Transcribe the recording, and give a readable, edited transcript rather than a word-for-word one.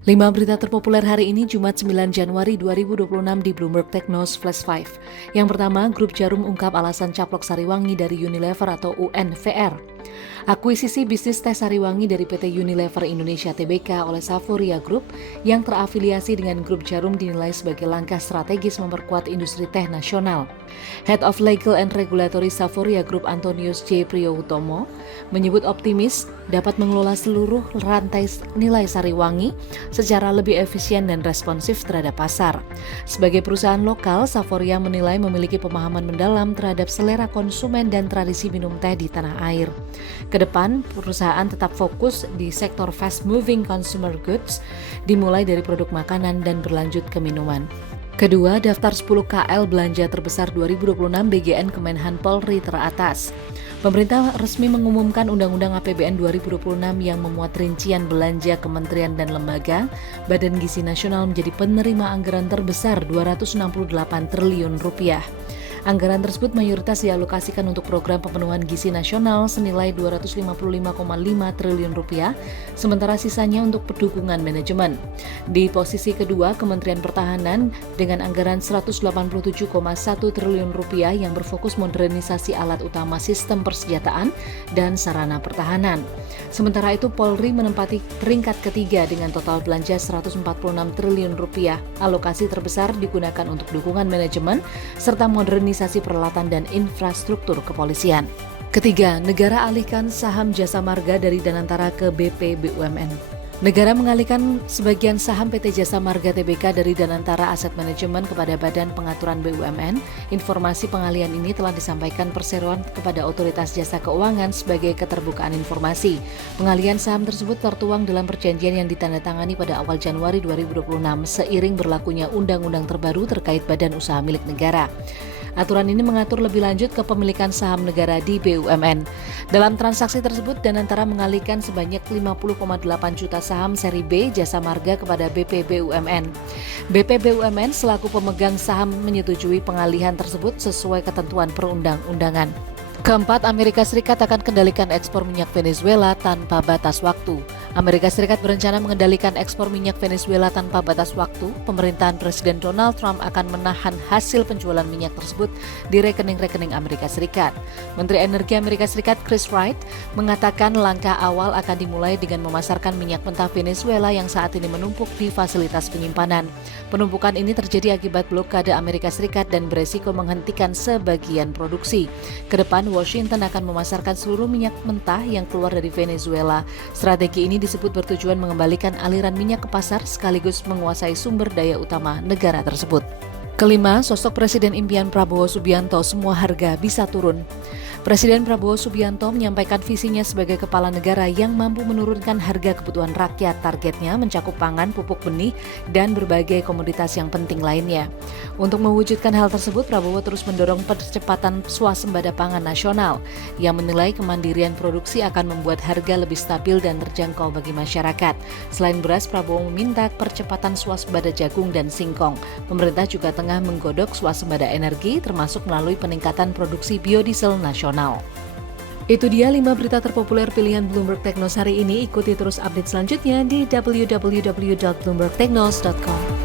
5 berita terpopuler hari ini Jumat 9 Januari 2026 di Bloomberg Technos Flash 5. Yang pertama, Grup Jarum ungkap alasan caplok Sariwangi dari Unilever atau UNVR. Akuisisi bisnis teh Sariwangi dari PT Unilever Indonesia Tbk oleh Saforia Group yang terafiliasi dengan Grup Jarum dinilai sebagai langkah strategis memperkuat industri teh nasional. Head of Legal and Regulatory Saforia Group Antonius J. Priyohutomo menyebut optimis dapat mengelola seluruh rantai nilai Sariwangi secara lebih efisien dan responsif terhadap pasar. Sebagai perusahaan lokal, Saforia menilai memiliki pemahaman mendalam terhadap selera konsumen dan tradisi minum teh di tanah air. Kedepan, perusahaan tetap fokus di sektor fast-moving consumer goods, dimulai dari produk makanan dan berlanjut ke minuman. Kedua, daftar 10 KL belanja terbesar 2026 BGN Kemenhan Polri teratas. Pemerintah resmi mengumumkan Undang-Undang APBN 2026 yang memuat rincian belanja kementerian dan lembaga. Badan Gizi Nasional menjadi penerima anggaran terbesar 268 triliun rupiah. Anggaran tersebut mayoritas dialokasikan untuk program pemenuhan gizi nasional senilai 255,5 triliun rupiah, sementara sisanya untuk pendukungan manajemen. Di posisi kedua, Kementerian Pertahanan dengan anggaran 187,1 triliun rupiah yang berfokus modernisasi alat utama sistem persenjataan dan sarana pertahanan. Sementara itu, Polri menempati peringkat ketiga dengan total belanja 146 triliun rupiah. Alokasi terbesar digunakan untuk dukungan manajemen serta modernisasi peralatan dan infrastruktur kepolisian. Ketiga, negara alihkan saham Jasa Marga dari Danantara ke BP BUMN. Negara mengalihkan sebagian saham PT Jasa Marga Tbk dari Danantara Asset Management kepada Badan Pengaturan BUMN. Informasi pengalihan ini telah disampaikan Perseroan kepada Otoritas Jasa Keuangan sebagai keterbukaan informasi. Pengalihan saham tersebut tertuang dalam perjanjian yang ditandatangani pada awal Januari 2026 seiring berlakunya undang-undang terbaru terkait badan usaha milik negara. Aturan ini mengatur lebih lanjut kepemilikan saham negara di BUMN. Dalam transaksi tersebut, Danantara mengalihkan sebanyak 50,8 juta saham seri B Jasa Marga kepada BP BUMN. BP BUMN selaku pemegang saham menyetujui pengalihan tersebut sesuai ketentuan perundang-undangan. Keempat, Amerika Serikat akan kendalikan ekspor minyak Venezuela tanpa batas waktu. Amerika Serikat berencana mengendalikan ekspor minyak Venezuela tanpa batas waktu. Pemerintahan Presiden Donald Trump akan menahan hasil penjualan minyak tersebut di rekening-rekening Amerika Serikat. Menteri Energi Amerika Serikat Chris Wright mengatakan langkah awal akan dimulai dengan memasarkan minyak mentah Venezuela yang saat ini menumpuk di fasilitas penyimpanan. Penumpukan ini terjadi akibat blokade Amerika Serikat dan beresiko menghentikan sebagian produksi. Kedepan, Washington akan memasarkan seluruh minyak mentah yang keluar dari Venezuela. Strategi ini disebut bertujuan mengembalikan aliran minyak ke pasar sekaligus menguasai sumber daya utama negara tersebut. Kelima, sosok Presiden impian Prabowo Subianto, semua harga bisa turun. Presiden Prabowo Subianto menyampaikan visinya sebagai kepala negara yang mampu menurunkan harga kebutuhan rakyat. Targetnya mencakup pangan, pupuk benih, dan berbagai komoditas yang penting lainnya. Untuk mewujudkan hal tersebut, Prabowo terus mendorong percepatan swasembada pangan nasional yang menilai kemandirian produksi akan membuat harga lebih stabil dan terjangkau bagi masyarakat. Selain beras, Prabowo meminta percepatan swasembada jagung dan singkong. Pemerintah juga tengah menggodok swasembada energi termasuk melalui peningkatan produksi biodiesel nasional. Itu dia 5 berita terpopuler pilihan Bloomberg Technos hari ini. Ikuti terus update selanjutnya di www.bloombergtechnos.com.